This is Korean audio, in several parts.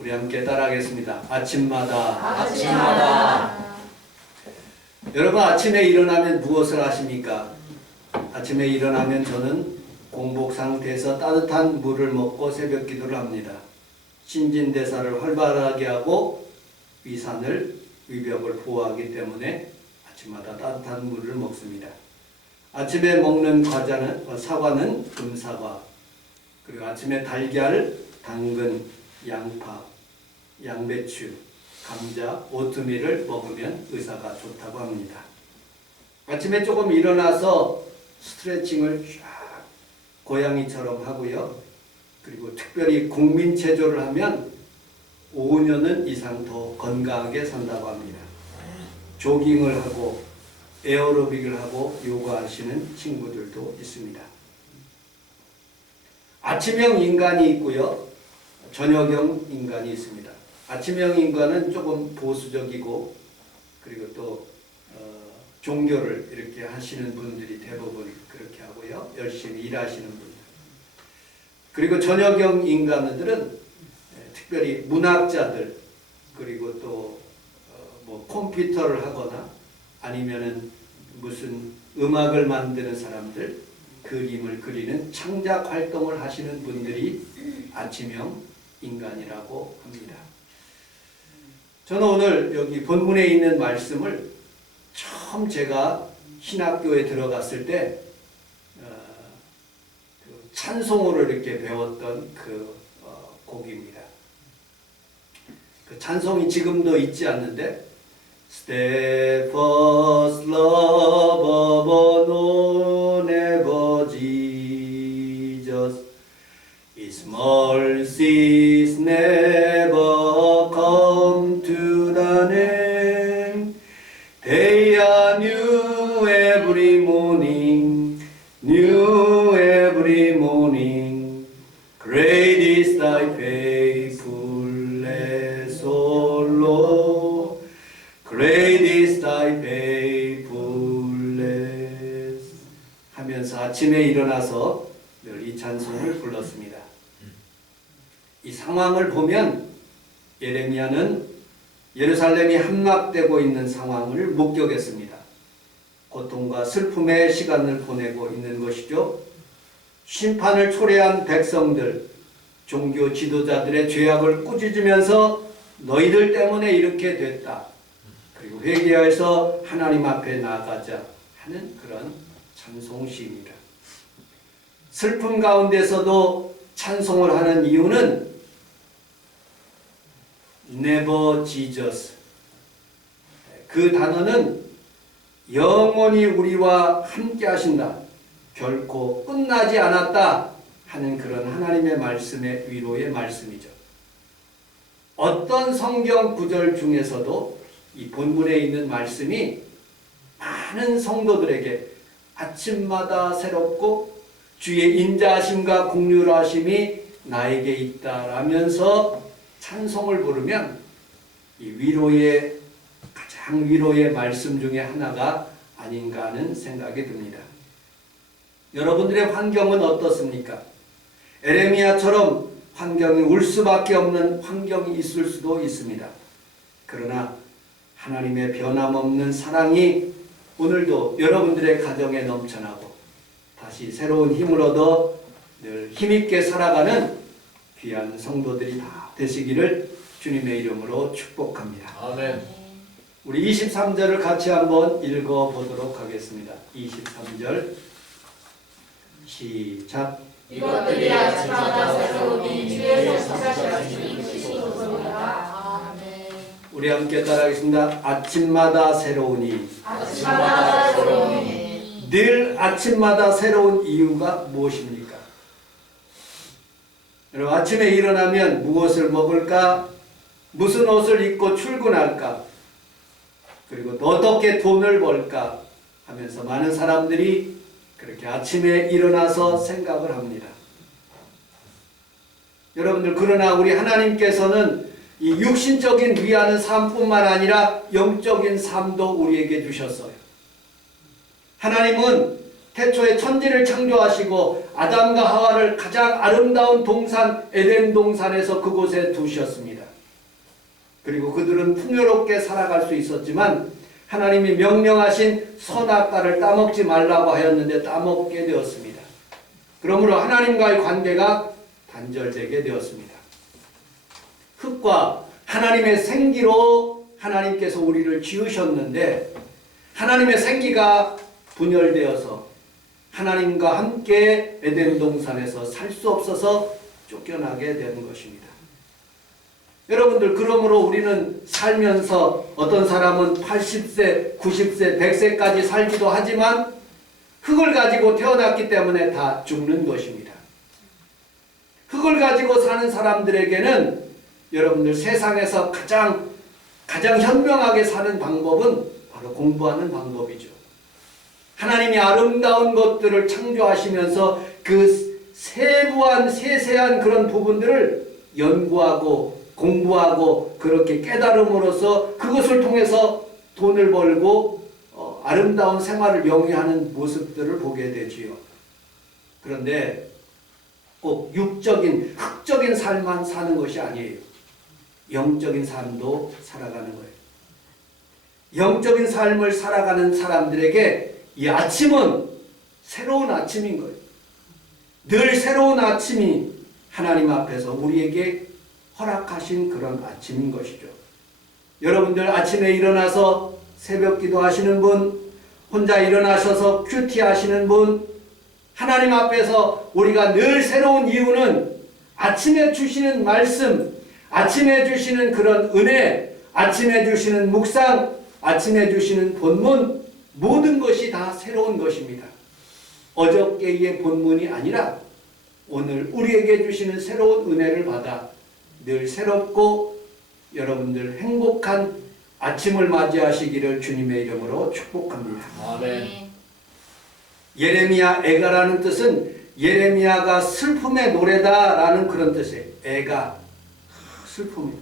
우리 함께 따라하겠습니다. 아침마다. 아침마다. 여러분 아침에 일어나면 무엇을 하십니까? 아침에 일어나면 저는 공복 상태에서 따뜻한 물을 먹고 새벽 기도를 합니다. 신진대사를 활발하게 하고 위벽을 보호하기 때문에 아침마다 따뜻한 물을 먹습니다. 아침에 먹는 과자는 사과는 금사과, 그리고 아침에 달걀, 당근, 양파, 양배추, 감자, 오트밀을 먹으면 의사가 좋다고 합니다. 아침에 조금 일어나서 스트레칭을 쫙 고양이처럼 하고요. 그리고 특별히 국민체조를 하면 5년 이상 더 건강하게 산다고 합니다. 조깅을 하고 에어로빅을 하고 요가하시는 친구들도 있습니다. 아침형 인간이 있고요. 저녁형 인간이 있습니다. 아침형 인간은 조금 보수적이고 그리고 또 종교를 이렇게 하시는 분들이 대부분 그렇게 하고요. 열심히 일하시는 분들. 그리고 저녁형 인간들은 특별히 문학자들, 그리고 또 뭐 컴퓨터를 하거나 아니면은 무슨 음악을 만드는 사람들, 그림을 그리는 창작 활동을 하시는 분들이 아침형 인간이라고 합니다. 저는 오늘 여기 본문에 있는 말씀을 처음 제가 신학교에 들어갔을 때 찬송으로 이렇게 배웠던 그 곡입니다. 그 찬송이 지금도 있지 않는데 Steadfast love of unknown ever Jesus, His mercies never come to the end. They are new every morning, new every morning. Great is thy faithfulness, O Lord. Great is thy faithfulness. 하면서 아침에 일어나서 늘 이 찬송을 불렀습니다. 이 상황을 보면 예레미야는 예루살렘이 함락되고 있는 상황을 목격했습니다. 고통과 슬픔의 시간을 보내고 있는 것이죠. 심판을 초래한 백성들, 종교 지도자들의 죄악을 꾸짖으면서 너희들 때문에 이렇게 됐다. 그리고 회개해서 하나님 앞에 나아가자 하는 그런 찬송시입니다. 슬픔 가운데서도 찬송을 하는 이유는 Never Jesus. 그 단어는 영원히 우리와 함께 하신다. 결코 끝나지 않았다 하는 그런 하나님의 말씀의 위로의 말씀이죠. 어떤 성경 구절 중에서도 이 본문에 있는 말씀이 많은 성도들에게 아침마다 새롭고 주의 인자하심과 긍휼하심이 나에게 있다라면서 찬송을 부르면 이 위로의 가장 위로의 말씀 중에 하나가 아닌가 하는 생각이 듭니다. 여러분들의 환경은 어떻습니까? 에레미야처럼 환경이 울 수밖에 없는 환경이 있을 수도 있습니다. 그러나 하나님의 변함없는 사랑이 오늘도 여러분들의 가정에 넘쳐나고 다시 새로운 힘을 얻어 늘 힘있게 살아가는 귀한 성도들이 다 되시기를 주님의 이름으로 축복합니다. 아멘. 우리 23절을 같이 한번 읽어보도록 하겠습니다. 23절 시작. 이것들이 아침마다 새로우니 주의 성사하시니 이시로소이다. 아멘. 우리 함께 따라하겠습니다. 아침마다 새로우니. 아침마다 새로우니. 늘 아침마다 새로운 이유가 무엇입니까? 여러분 아침에 일어나면 무엇을 먹을까? 무슨 옷을 입고 출근할까? 그리고 또 어떻게 돈을 벌까? 하면서 많은 사람들이 그렇게 아침에 일어나서 생각을 합니다. 여러분들 그러나 우리 하나님께서는 이 육신적인 위하는 삶뿐만 아니라 영적인 삶도 우리에게 주셨어요. 하나님은 태초에 천지를 창조하시고 아담과 하와를 가장 아름다운 동산 에덴 동산에서 그곳에 두셨습니다. 그리고 그들은 풍요롭게 살아갈 수 있었지만 하나님이 명령하신 선악과를 따먹지 말라고 하였는데 따먹게 되었습니다. 그러므로 하나님과의 관계가 단절되게 되었습니다. 흙과 하나님의 생기로 하나님께서 우리를 지으셨는데 하나님의 생기가 분열되어서 하나님과 함께 에덴 동산에서 살 수 없어서 쫓겨나게 되는 것입니다. 여러분들, 그러므로 우리는 살면서 어떤 사람은 80세, 90세, 100세까지 살기도 하지만 흙을 가지고 태어났기 때문에 다 죽는 것입니다. 흙을 가지고 사는 사람들에게는 여러분들 세상에서 가장 현명하게 사는 방법은 바로 공부하는 방법이죠. 하나님이 아름다운 것들을 창조하시면서 그 세부한 세세한 그런 부분들을 연구하고 공부하고 그렇게 깨달음으로써 그것을 통해서 돈을 벌고 아름다운 생활을 영위하는 모습들을 보게 되지요. 그런데 꼭 육적인 흙적인 삶만 사는 것이 아니에요. 영적인 삶도 살아가는 거예요. 영적인 삶을 살아가는 사람들에게 이 아침은 새로운 아침인 거예요. 늘 새로운 아침이 하나님 앞에서 우리에게 허락하신 그런 아침인 것이죠. 여러분들 아침에 일어나서 새벽 기도하시는 분, 혼자 일어나셔서 큐티 하시는 분, 하나님 앞에서 우리가 늘 새로운 이유는 아침에 주시는 말씀, 아침에 주시는 그런 은혜, 아침에 주시는 묵상, 아침에 주시는 본문, 모든 것이 다 새로운 것입니다. 어저께의 본문이 아니라 오늘 우리에게 주시는 새로운 은혜를 받아 늘 새롭고 여러분들 행복한 아침을 맞이하시기를 주님의 이름으로 축복합니다. 아멘. 예레미야 애가라는 뜻은 예레미야가 슬픔의 노래다라는 그런 뜻이에요. 애가 슬픔이에요.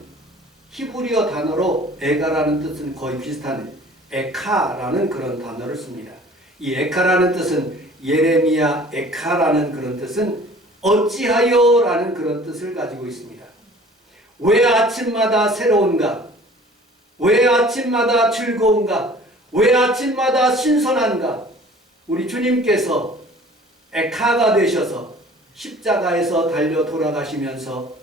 히브리어 단어로 애가라는 뜻은 거의 비슷한 에카라는 그런 단어를 씁니다. 이 에카라는 뜻은 예레미야 에카라는 그런 뜻은 어찌하여 라는 그런 뜻을 가지고 있습니다. 왜 아침마다 새로운가? 왜 아침마다 즐거운가? 왜 아침마다 신선한가? 우리 주님께서 에카가 되셔서 십자가에서 달려 돌아가시면서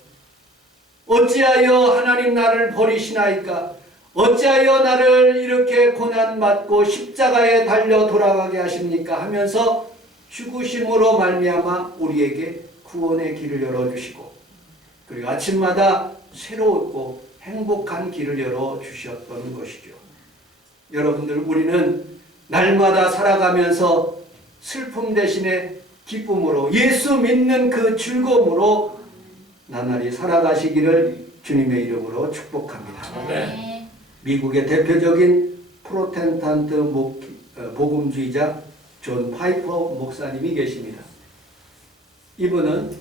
어찌하여 하나님 나를 버리시나이까? 어찌하여 나를 이렇게 고난받고 십자가에 달려 돌아가게 하십니까? 하면서 죽으심으로 말미암아 우리에게 구원의 길을 열어주시고 그리고 아침마다 새롭고 행복한 길을 열어주셨던 것이죠. 여러분들, 우리는 날마다 살아가면서 슬픔 대신에 기쁨으로 예수 믿는 그 즐거움으로 나날이 살아가시기를 주님의 이름으로 축복합니다. 아멘. 미국의 대표적인 프로테스탄트 복음주의자 존 파이퍼 목사님이 계십니다. 이분은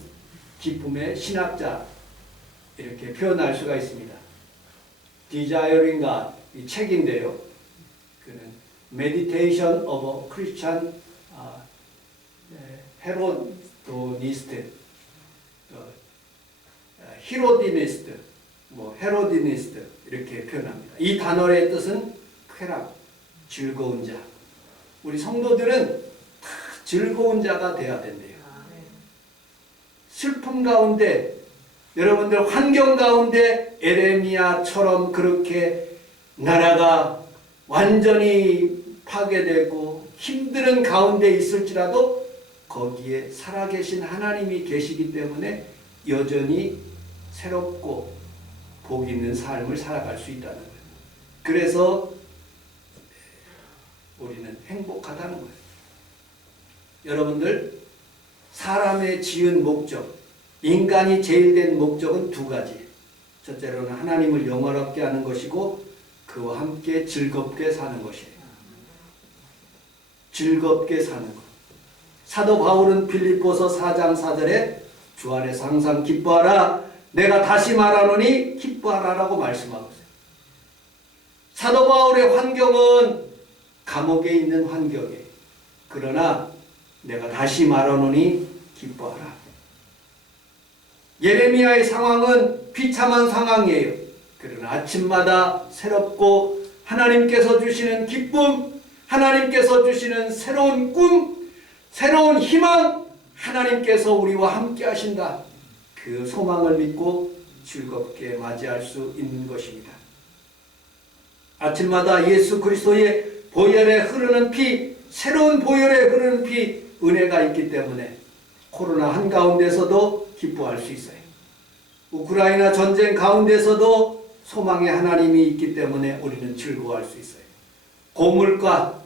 기쁨의 신학자 이렇게 표현할 수가 있습니다. Desiring God 이 책인데요. 그는 Meditation of a Christian Hedonist, 히로디니스트, 헤로디니스트 이렇게 표현합니다. 이 단어의 뜻은 쾌락, 즐거운 자. 우리 성도들은 다 즐거운 자가 돼야 된대요. 슬픔 가운데 여러분들 환경 가운데 에레미야처럼 그렇게 나라가 완전히 파괴되고 힘든 가운데 있을지라도 거기에 살아계신 하나님이 계시기 때문에 여전히 새롭고 복 있는 삶을 살아갈 수 있다는 거예요. 그래서 우리는 행복하다는 거예요. 여러분들, 사람의 지은 목적, 인간이 제일 된 목적은 두 가지. 첫째로는 하나님을 영화롭게 하는 것이고 그와 함께 즐겁게 사는 것이에요. 즐겁게 사는 것. 사도 바울은 빌립보서 4장 4절에 주 안에서 항상 기뻐하라. 내가 다시 말하노니 기뻐하라라고 말씀하고 있어요. 사도 바울의 환경은 감옥에 있는 환경이에요. 그러나 내가 다시 말하노니 기뻐하라. 예레미야의 상황은 비참한 상황이에요. 그러나 아침마다 새롭고 하나님께서 주시는 기쁨, 하나님께서 주시는 새로운 꿈, 새로운 희망, 하나님께서 우리와 함께 하신다. 그 소망을 믿고 즐겁게 맞이할 수 있는 것입니다. 아침마다 예수 그리스도의 보혈에 흐르는 피, 새로운 보혈에 흐르는 피, 은혜가 있기 때문에 코로나 한가운데서도 기뻐할 수 있어요. 우크라이나 전쟁 가운데서도 소망의 하나님이 있기 때문에 우리는 즐거워할 수 있어요. 고물가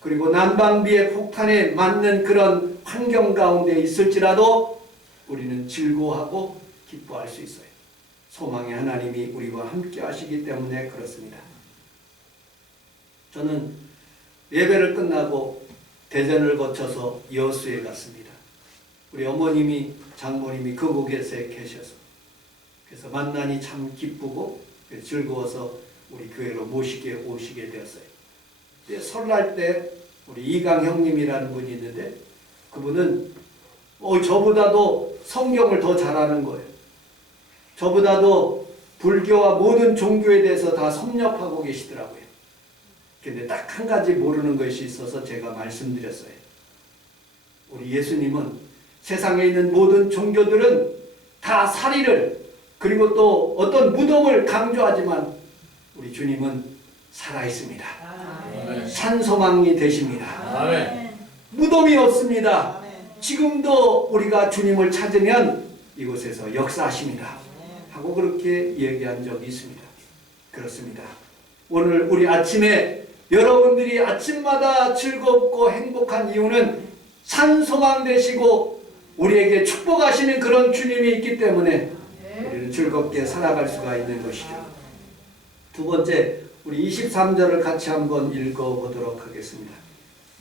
그리고 난방비의 폭탄에 맞는 그런 환경 가운데 있을지라도 우리는 즐거워하고 기뻐할 수 있어요. 소망의 하나님이 우리와 함께 하시기 때문에 그렇습니다. 저는 예배를 끝나고 대전을 거쳐서 여수에 갔습니다. 우리 어머님이 장모님이 그곳에 계셔서 그래서 만나니 참 기쁘고 즐거워서 우리 교회로 모시게 오시게 되었어요. 설날 때 우리 이강 형님이라는 분이 있는데 그분은 저보다도 성경을 더 잘하는 거예요. 저보다도 불교와 모든 종교에 대해서 다 섭렵하고 계시더라고요. 근데 딱 한 가지 모르는 것이 있어서 제가 말씀드렸어요. 우리 예수님은 세상에 있는 모든 종교들은 다 살이를 그리고 또 어떤 무덤을 강조하지만 우리 주님은 살아있습니다. 산소망이 되십니다. 아멘. 무덤이 없습니다. 지금도 우리가 주님을 찾으면 이곳에서 역사하십니다. 하고 그렇게 얘기한 적이 있습니다. 그렇습니다. 오늘 우리 아침에 여러분들이 아침마다 즐겁고 행복한 이유는 산소망 되시고 우리에게 축복하시는 그런 주님이 있기 때문에 우리는 즐겁게 살아갈 수가 있는 것이죠. 두 번째, 우리 23절을 같이 한번 읽어보도록 하겠습니다.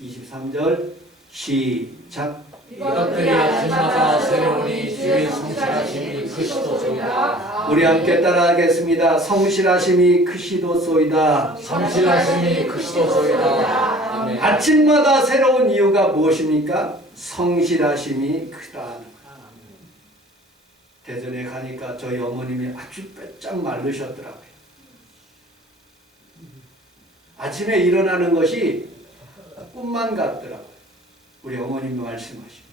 23절 시작. 이것들이 아침마다 새로우니 주의 성실하심이 크시도소이다. 우리 함께 따라하겠습니다. 성실하심이 크시도소이다. 성실하심이 크시도소이다. 아멘. 아침마다 새로운 이유가 무엇입니까? 성실하심이 크다. 대전에 가니까 저희 어머님이 아주 빼짝 마르셨더라고요. 아침에 일어나는 것이 꿈만 같더라고요. 우리 어머님도 말씀하시고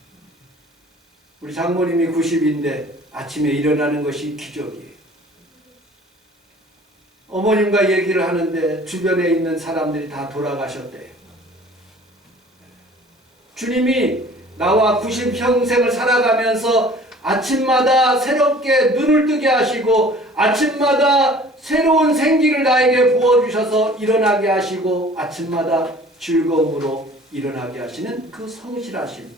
우리 장모님이 90인데 아침에 일어나는 것이 기적이에요. 어머님과 얘기를 하는데 주변에 있는 사람들이 다 돌아가셨대요. 주님이 나와 90평생을 살아가면서 아침마다 새롭게 눈을 뜨게 하시고 아침마다 새로운 생기를 나에게 부어주셔서 일어나게 하시고 아침마다 즐거움으로 일어나게 하시는 그 성실하심,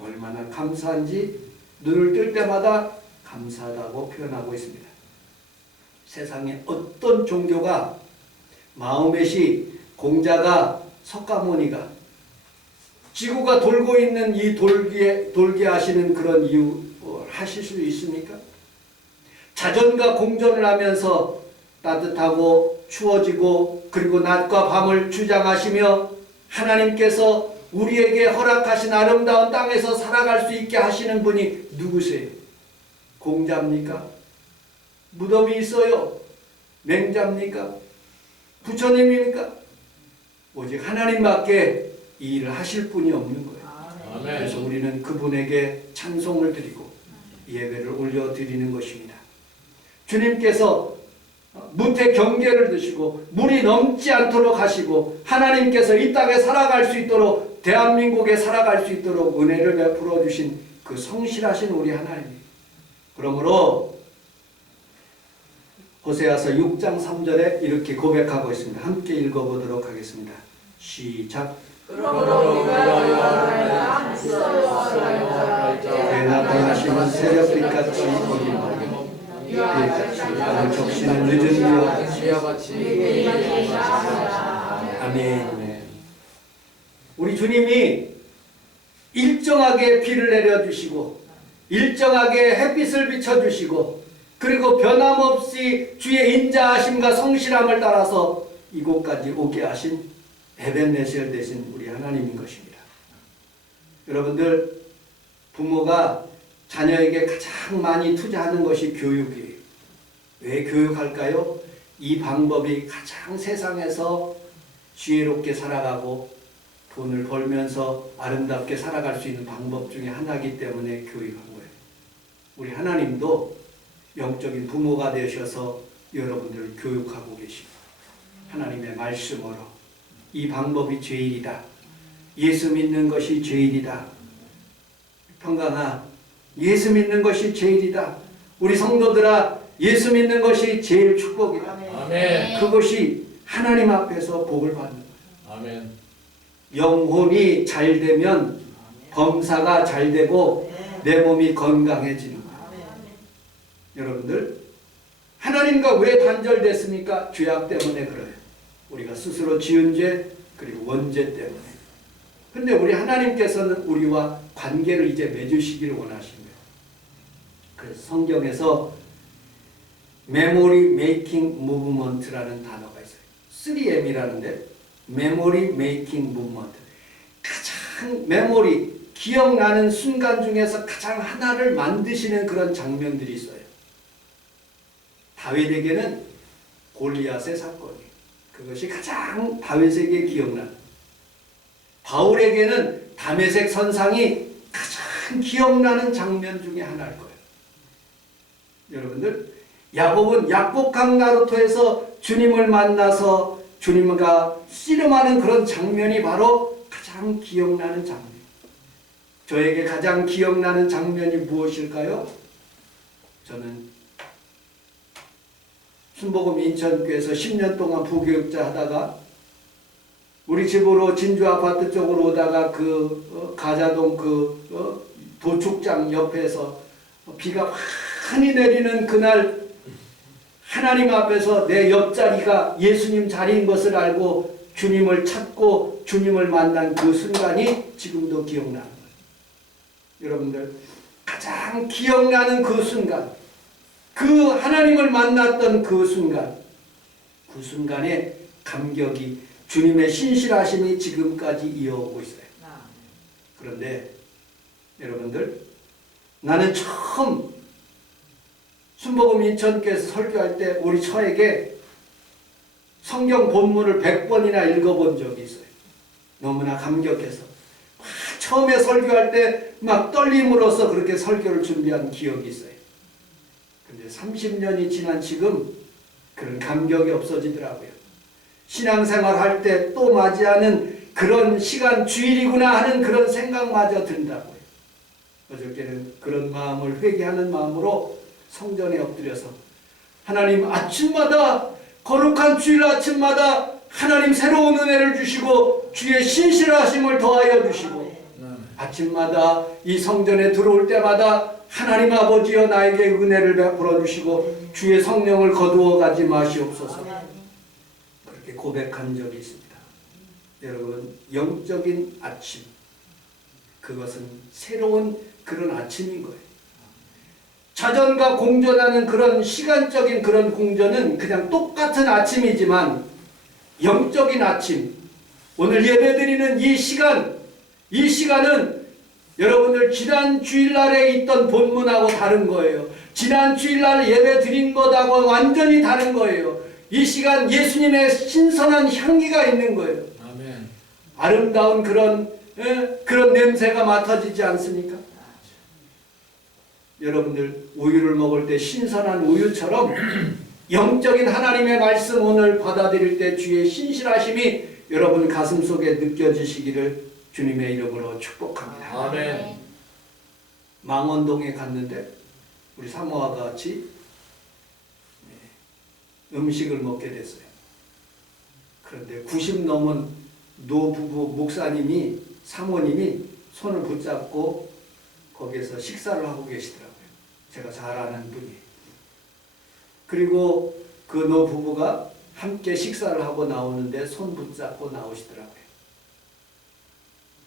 얼마나 감사한지 눈을 뜰 때마다 감사하다고 표현하고 있습니다. 세상에 어떤 종교가 마음에시 공자가 석가모니가 지구가 돌고 있는 이 돌게 하시는 그런 이유 하실 수 있습니까? 자전과 공전을 하면서 따뜻하고 추워지고 그리고 낮과 밤을 주장하시며 하나님께서 우리에게 허락하신 아름다운 땅에서 살아갈 수 있게 하시는 분이 누구세요? 공자입니까? 무덤이 있어요? 맹자입니까? 부처님입니까? 오직 하나님밖에 이 일을 하실 분이 없는 거예요. 아멘. 그래서 우리는 그분에게 찬송을 드리고 예배를 올려드리는 것입니다. 주님께서 무태 경계를 드시고 물이 넘지 않도록 하시고 하나님께서 이 땅에 살아갈 수 있도록 대한민국에 살아갈 수 있도록 은혜를 베풀어 주신 그 성실하신 우리 하나님. 그러므로 호세아서 6장 3절에 이렇게 고백하고 있습니다. 함께 읽어보도록 하겠습니다. 시작. 그러므로 우리가 여호와를 나타나시는 새벽빛같이 오기만 적시는 늦은 비 아멘. 우리 주님이 일정하게 비를 내려주시고 일정하게 햇빛을 비춰주시고 그리고 변함없이 주의 인자하심과 성실함을 따라서 이곳까지 오게 하신 에벤네셀 되신 우리 하나님인 것입니다. 여러분들, 부모가 자녀에게 가장 많이 투자하는 것이 교육이에요. 왜 교육할까요? 이 방법이 가장 세상에서 지혜롭게 살아가고 돈을 벌면서 아름답게 살아갈 수 있는 방법 중에 하나이기 때문에 교육한 거예요. 우리 하나님도 영적인 부모가 되셔서 여러분들을 교육하고 계시고, 하나님의 말씀으로 이 방법이 제일이다. 예수 믿는 것이 제일이다. 평강아, 예수 믿는 것이 제일이다. 우리 성도들아, 예수 믿는 것이 제일 축복이다. 아멘. 그것이 하나님 앞에서 복을 받는 거예요. 아멘. 영혼이 잘 되면 범사가 잘 되고 내 몸이 건강해지는 거예요. 여러분들, 하나님과 왜 단절됐습니까? 죄악 때문에 그래요. 우리가 스스로 지은 죄, 그리고 원죄 때문에. 근데 우리 하나님께서는 우리와 관계를 이제 맺으시기를 원하신 거예요. 그래서 성경에서 메모리 메이킹 무브먼트라는 단어가 있어요. 3M이라는데 메모리 메이킹 무브먼트. 가장 메모리, 기억나는 순간 중에서 가장 하나를 만드시는 그런 장면들이 있어요. 다윗에게는 골리앗의 사건이, 그것이 가장 다윗에게 기억나는. 바울에게는 다메섹 선상이 가장 기억나는 장면 중에 하나일 거예요. 여러분들, 야곱은 약복강 나루토에서 주님을 만나서 주님과 씨름하는 그런 장면이 바로 가장 기억나는 장면. 저에게 가장 기억나는 장면이 무엇일까요? 저는 순복음 인천교회에서 10년 동안 부교육자 하다가 우리 집으로 진주 아파트 쪽으로 오다가 가자동 도축장 옆에서 비가 많이 내리는 그날 하나님 앞에서 내 옆자리가 예수님 자리인 것을 알고 주님을 찾고 주님을 만난 그 순간이 지금도 기억나는 거예요. 여러분들, 가장 기억나는 그 순간, 그 하나님을 만났던 그 순간, 그 순간에 감격이, 주님의 신실하심이 지금까지 이어오고 있어요. 그런데 여러분들, 나는 처음 순복음 인천교회에서 설교할 때 우리 처에게 성경 본문을 100번이나 읽어본 적이 있어요. 너무나 감격해서 처음에 설교할 때 막 떨림으로써 그렇게 설교를 준비한 기억이 있어요. 근데 30년이 지난 지금 그런 감격이 없어지더라고요. 신앙생활 할 때 또 맞이하는 그런 시간, 주일이구나 하는 그런 생각마저 든다고요. 어저께는 그런 마음을 회개하는 마음으로 성전에 엎드려서 하나님, 아침마다, 거룩한 주일 아침마다 하나님 새로운 은혜를 주시고 주의 신실하심을 더하여 주시고, 아침마다 이 성전에 들어올 때마다 하나님 아버지여 나에게 은혜를 베풀어 주시고 주의 성령을 거두어 가지 마시옵소서, 그렇게 고백한 적이 있습니다. 여러분, 영적인 아침, 그것은 새로운 그런 아침인 거예요. 자전과 공전하는 그런 시간적인 그런 공전은 그냥 똑같은 아침이지만, 영적인 아침, 오늘 예배드리는 이 시간은 여러분들 지난 주일날에 있던 본문하고 다른 거예요. 지난 주일날 예배 드린 것하고 완전히 다른 거예요. 이 시간 예수님의 신선한 향기가 있는 거예요. 아멘. 아름다운 그런 냄새가 맡아지지 않습니까? 여러분들, 우유를 먹을 때 신선한 우유처럼 영적인 하나님의 말씀 오늘 받아들일 때 주의 신실하심이 여러분 가슴 속에 느껴지시기를 주님의 이름으로 축복합니다. 아멘. 망원동에 갔는데 우리 사모와 같이 음식을 먹게 됐어요. 그런데 90 넘은 노부부 목사님이, 사모님이 손을 붙잡고 거기에서 식사를 하고 계시더라고요. 제가 잘 아는 분이에요. 그리고 그 노부부가 함께 식사를 하고 나오는데 손 붙잡고 나오시더라고요.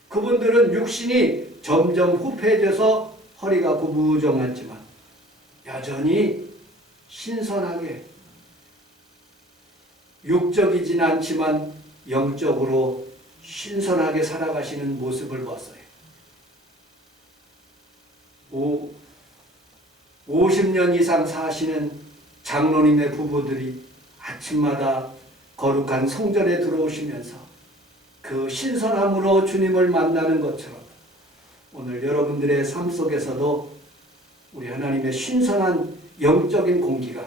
그분들은 육신이 점점 후패해져서 허리가 구부정했지만 여전히 신선하게, 육적이진 않지만 영적으로 신선하게 살아가시는 모습을 봤어요. 50년 이상 사시는 장로님의 부부들이 아침마다 거룩한 성전에 들어오시면서 그 신선함으로 주님을 만나는 것처럼 오늘 여러분들의 삶 속에서도 우리 하나님의 신선한 영적인 공기가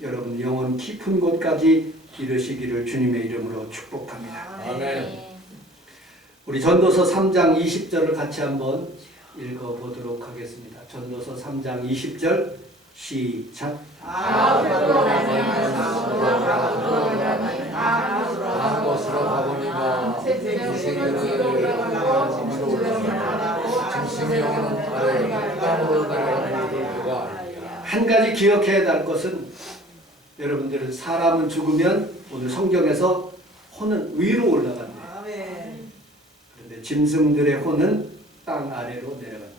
여러분 영혼 깊은 곳까지 이르시기를 주님의 이름으로 축복합니다. 아멘. 우리 전도서 3장 20절을 같이 한번 읽어보도록 하겠습니다. 전도서 3장 20절 시작. 한 곳으로 가보니가 짐승이 오는 아래 땅으로 내려가는 일을 그가 알리라. 한 가지 기억해야 할 것은 여러분들은 사람은 죽으면 오늘 성경에서 혼은 위로 올라간다. 그런데 짐승들의 혼은 땅 아래로 내려간다.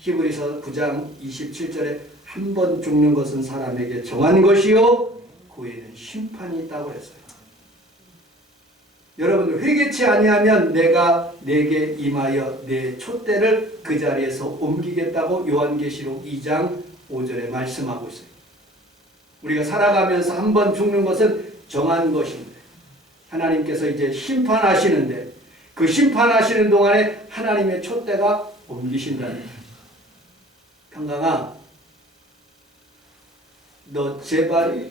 히브리서 9장 27절에 한 번 죽는 것은 사람에게 정한 것이요 그 후에는 심판이 있다고 했어요. 여러분들 회개치 아니하면 내가 내게 임하여 내 촛대를 그 자리에서 옮기겠다고 요한계시록 2장 5절에 말씀하고 있어요. 우리가 살아가면서 한 번 죽는 것은 정한 것인데 하나님께서 이제 심판하시는데 그 심판하시는 동안에 하나님의 촛대가 옮기신다는 거예요. 평강아, 너 제발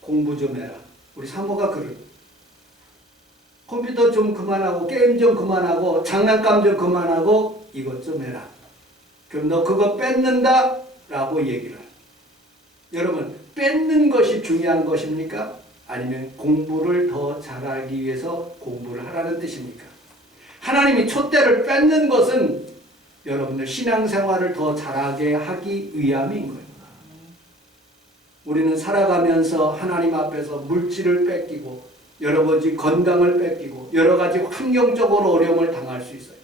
공부 좀 해라. 우리 사모가 그래요. 컴퓨터 좀 그만하고 게임 좀 그만하고 장난감 좀 그만하고 이것 좀 해라. 그럼 너 그거 뺏는다? 라고 얘기를 해요. 여러분, 뺏는 것이 중요한 것입니까? 아니면 공부를 더 잘하기 위해서 공부를 하라는 뜻입니까? 하나님이 촛대를 뺏는 것은 여러분들 신앙생활을 더 잘하게 하기 위함인 거예요. 우리는 살아가면서 하나님 앞에서 물질을 뺏기고 여러 가지 건강을 뺏기고 여러 가지 환경적으로 어려움을 당할 수 있어요.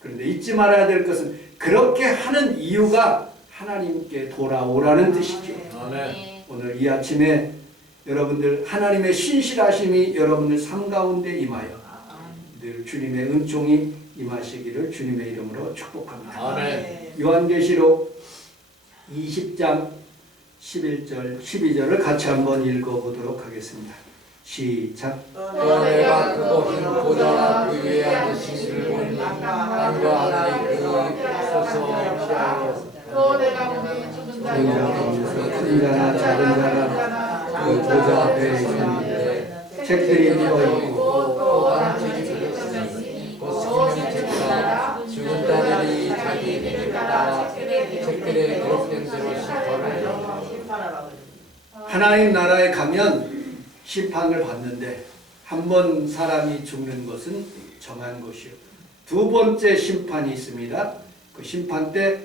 그런데 잊지 말아야 될 것은 그렇게 하는 이유가 하나님께 돌아오라는 뜻이죠. 아멘. 오늘 이 아침에 여러분들 하나님의 신실하심이 여러분들 삶 가운데 임하여 늘 주님의 은총이 임하시기를 주님의 이름으로 축복합니다. 아멘. 요한계시록 20장 11절 12절을 같이 한번 읽어보도록 하겠습니다. 시작. 또 내가 크고 흰 보좌와 그 위에 앉으신 이를 보니 땅과 하늘이 그 서서 피하여 또 내가 보니 죽은 큰 자나 작은 자가 그 보좌 앞에 있는데 책들이 펴있고 또 다른 책이 들렸으니 곧 생명의 책이라 죽은 자들이 자기 행위를 따라 책들에 기록된 대로 심판을 받으리라. 하나님 나라에 가면 심판을 받는데 한 번 사람이 죽는 것은 정한 것이요. 두 번째 심판이 있습니다. 그 심판 때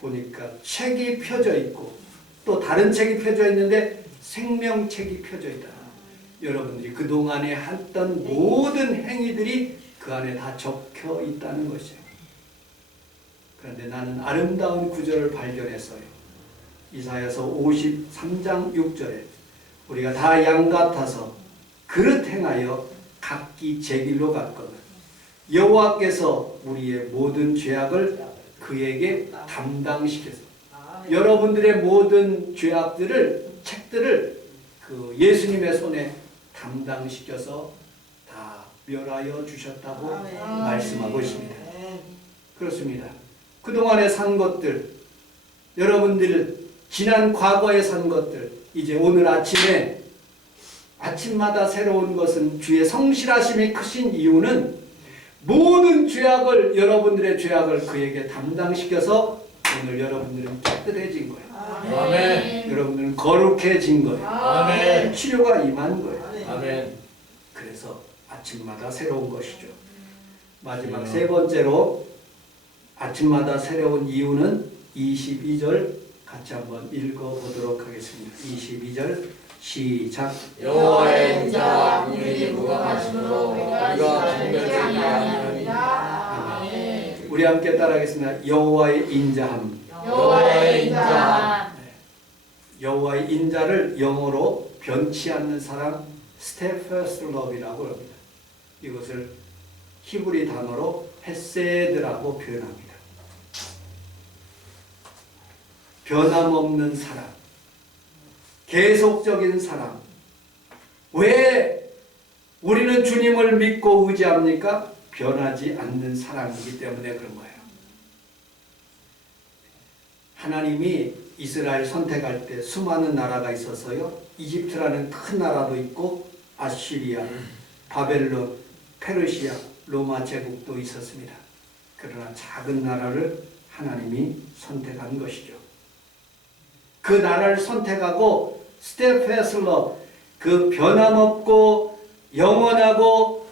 보니까 책이 펴져 있고 또 다른 책이 펴져 있는데 생명책이 펴져 있다. 여러분들이 그동안에 했던 모든 행위들이 그 안에 다 적혀 있다는 것이에요. 그런데 나는 아름다운 구절을 발견했어요. 이사야서 53장 6절에 우리가 다 양 같아서 그릇 행하여 각기 제 길로 갔거든 여호와께서 우리의 모든 죄악을 그에게 담당시켜서 여러분들의 모든 죄악들을 책들을 그 예수님의 손에 담당시켜서 다 멸하여 주셨다고 말씀하고 있습니다. 그렇습니다. 그동안에 산 것들 여러분들 지난 과거에 산 것들 이제 오늘 아침에 아침마다 새로운 것은 주의 성실하심이 크신 이유는 모든 죄악을 여러분들의 죄악을 그에게 담당시켜서 오늘 여러분들은 깨끗해진 거예요. 아멘. 여러분들은 거룩해진 거예요. 아멘. 치료가 임한 거예요. 아멘. 그래서 아침마다 새로운 것이죠. 마지막 세 번째로 아침마다 새로운 이유는 22절 같이 한번 읽어보도록 하겠습니다. 22절 시작. 여호와의 인자와 긍휼이 무감하심으로 우리가 분별되지 아니하리라. 아멘. 우리 함께 따라하겠습니다. 여호와의 인자함. 여호와의 인자. 여호와의 인자를 영어로 변치 않는 사랑 steadfast love이라고 합니다. 이것을 히브리 단어로 헤세드라고 표현합니다. 변함없는 사랑, 계속적인 사랑. 왜 우리는 주님을 믿고 의지합니까? 변하지 않는 사랑이기 때문에 그런 거예요. 하나님이 이스라엘 선택할 때 수많은 나라가 있어서요. 이집트라는 큰 나라도 있고 아시리아, 바벨론, 페르시아, 로마 제국도 있었습니다. 그러나 작은 나라를 하나님이 선택한 것이죠. 그 나라를 선택하고 스테페슬러, 그 변함없고 영원하고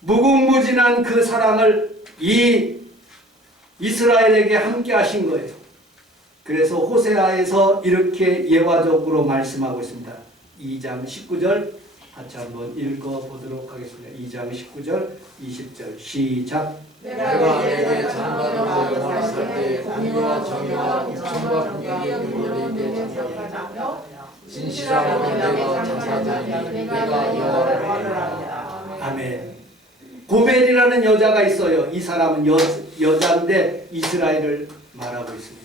무궁무진한 그 사랑을 이 이스라엘에게 함께 하신 거예요. 그래서 호세아에서 이렇게 예화적으로 말씀하고 있습니다. 2장 19절 같이 한번 읽어보도록 하겠습니다. 2장 19절 20절 시작. 내가 내게 장관하고 영원히 살때 공의와 정의와 공평과 공의의 근본이 장관하며 진실함으로 내가 장사하니 내가 여호와를 알리라. 아멘. 고멜이라는 여자가 있어요. 이 사람은 여자인데 이스라엘을 말하고 있습니다.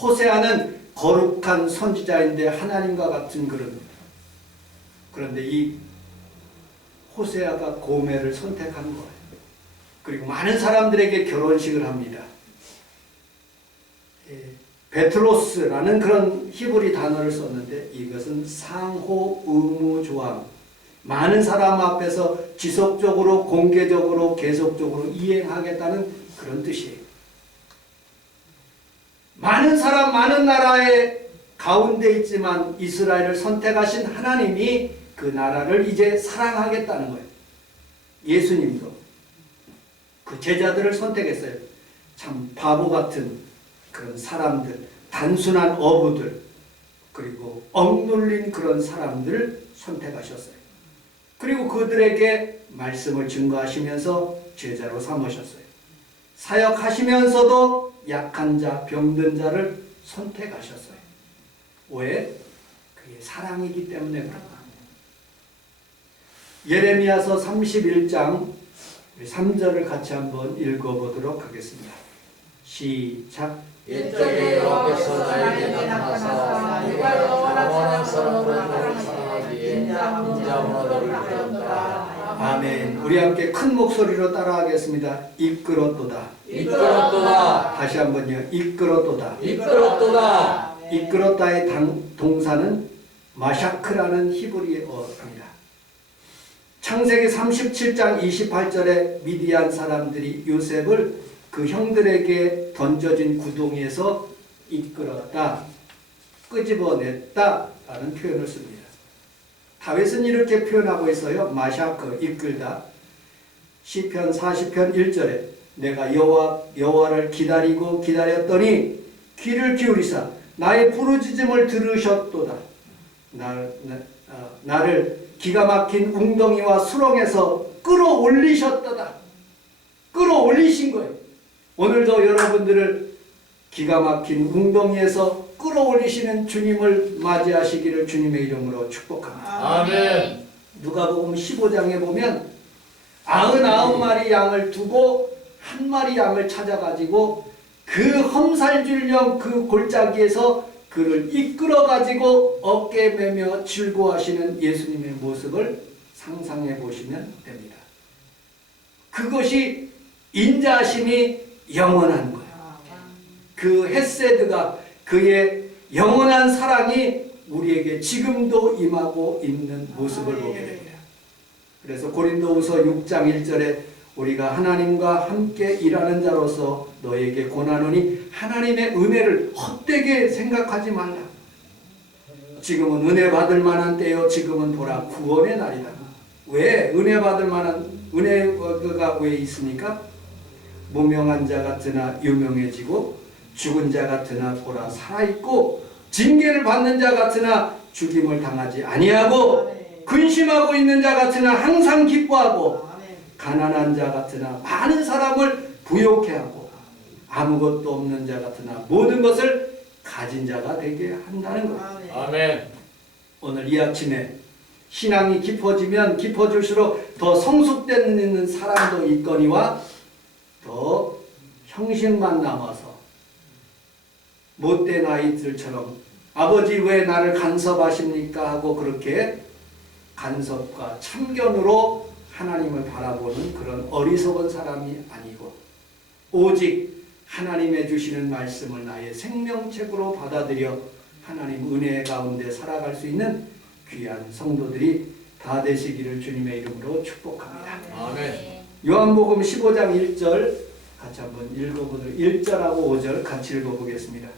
호세아는 거룩한 선지자인데 하나님과 같은 그런. 그런데 이 호세아가 고멜을 선택한 거예요. 그리고 많은 사람들에게 결혼식을 합니다. 베트로스라는 그런 히브리 단어를 썼는데 이것은 상호 의무 조항. 많은 사람 앞에서 지속적으로 공개적으로 계속적으로 이행하겠다는 그런 뜻이에요. 많은 사람 많은 나라의 가운데 있지만 이스라엘을 선택하신 하나님이 그 나라를 이제 사랑하겠다는 거예요. 예수님도 그 제자들을 선택했어요. 참 바보 같은 그런 사람들, 단순한 어부들, 그리고 억눌린 그런 사람들을 선택하셨어요. 그리고 그들에게 말씀을 증거하시면서 제자로 삼으셨어요. 사역하시면서도 약한 자, 병든 자를 선택하셨어요. 왜? 그게 사랑이기 때문에 그런 겁니다. 예레미야서 31장 3절을 같이 한번 읽어보도록 하겠습니다. 시작. 옛적에 여호와께서 나에게 나타나사 내가 영원한 사랑으로 너를 사랑하기에 인자함으로 너를 부르었다. 아멘. 우리 함께 큰 목소리로 따라하겠습니다. 이끌었도다. 이끌었도다. 다시 한번요. 이끌었도다. 이끌었도다. 이끌었다의 동사는 마샤크라는 히브리어입니다. 창세기 37장 28절에 미디안 사람들이 요셉을 그 형들에게 던져진 구덩이에서 이끌었다, 끄집어냈다 라는 표현을 씁니다. 다윗은 이렇게 표현하고 있어요. 마샤크, 이끌다. 시편 40편 1절에 내가 여호와를 기다리고 기다렸더니 귀를 기울이사 나의 부르짖음을 들으셨도다. 나를 기가 막힌 웅덩이와 수렁에서 끌어올리셨도다. 끌어올리신 거예요. 오늘도 여러분들을 기가 막힌 웅덩이에서 끌어올리시는 주님을 맞이하시기를 주님의 이름으로 축복합니다. 아멘. 누가복음 15장에 보면 99마리 양을 두고 한 마리 양을 찾아가지고 그 험살줄령 그 골짜기에서 그를 이끌어가지고 어깨에 매며 즐거워하시는 예수님의 모습을 상상해 보시면 됩니다. 그것이 인자하심이 영원한 거예요. 그 헤세드가, 그의 영원한 사랑이 우리에게 지금도 임하고 있는 모습을 보게 됩니다. 그래서 고린도후서 6장 1절에 우리가 하나님과 함께 일하는 자로서 너에게 권하노니 하나님의 은혜를 헛되게 생각하지 말라. 지금은 은혜 받을 만한 때요, 지금은 보라 구원의 날이다. 왜 은혜 받을 만한 은혜가 왜 있습니까? 무명한 자 같으나 유명해지고 죽은 자 같으나 보라 살아있고 징계를 받는 자 같으나 죽임을 당하지 아니하고 근심하고 있는 자 같으나 항상 기뻐하고 가난한 자 같으나 많은 사람을 부욕해 하고 아무것도 없는 자 같으나 모든 것을 가진 자가 되게 한다는 거예요. 아멘. 오늘 이 아침에 신앙이 깊어지면 깊어질수록 더 성숙되는 사람도 있거니와 더 형식만 남아서 못된 아이들처럼 아버지 왜 나를 간섭하십니까 하고 그렇게 간섭과 참견으로 하나님을 바라보는 그런 어리석은 사람이 아니고 오직 하나님의 주시는 말씀을 나의 생명책으로 받아들여 하나님 은혜 가운데 살아갈 수 있는 귀한 성도들이 다 되시기를 주님의 이름으로 축복합니다. 아멘. 요한복음 15장 1절 같이 한번 읽어보도록 1절하고 5절 같이 읽어보겠습니다.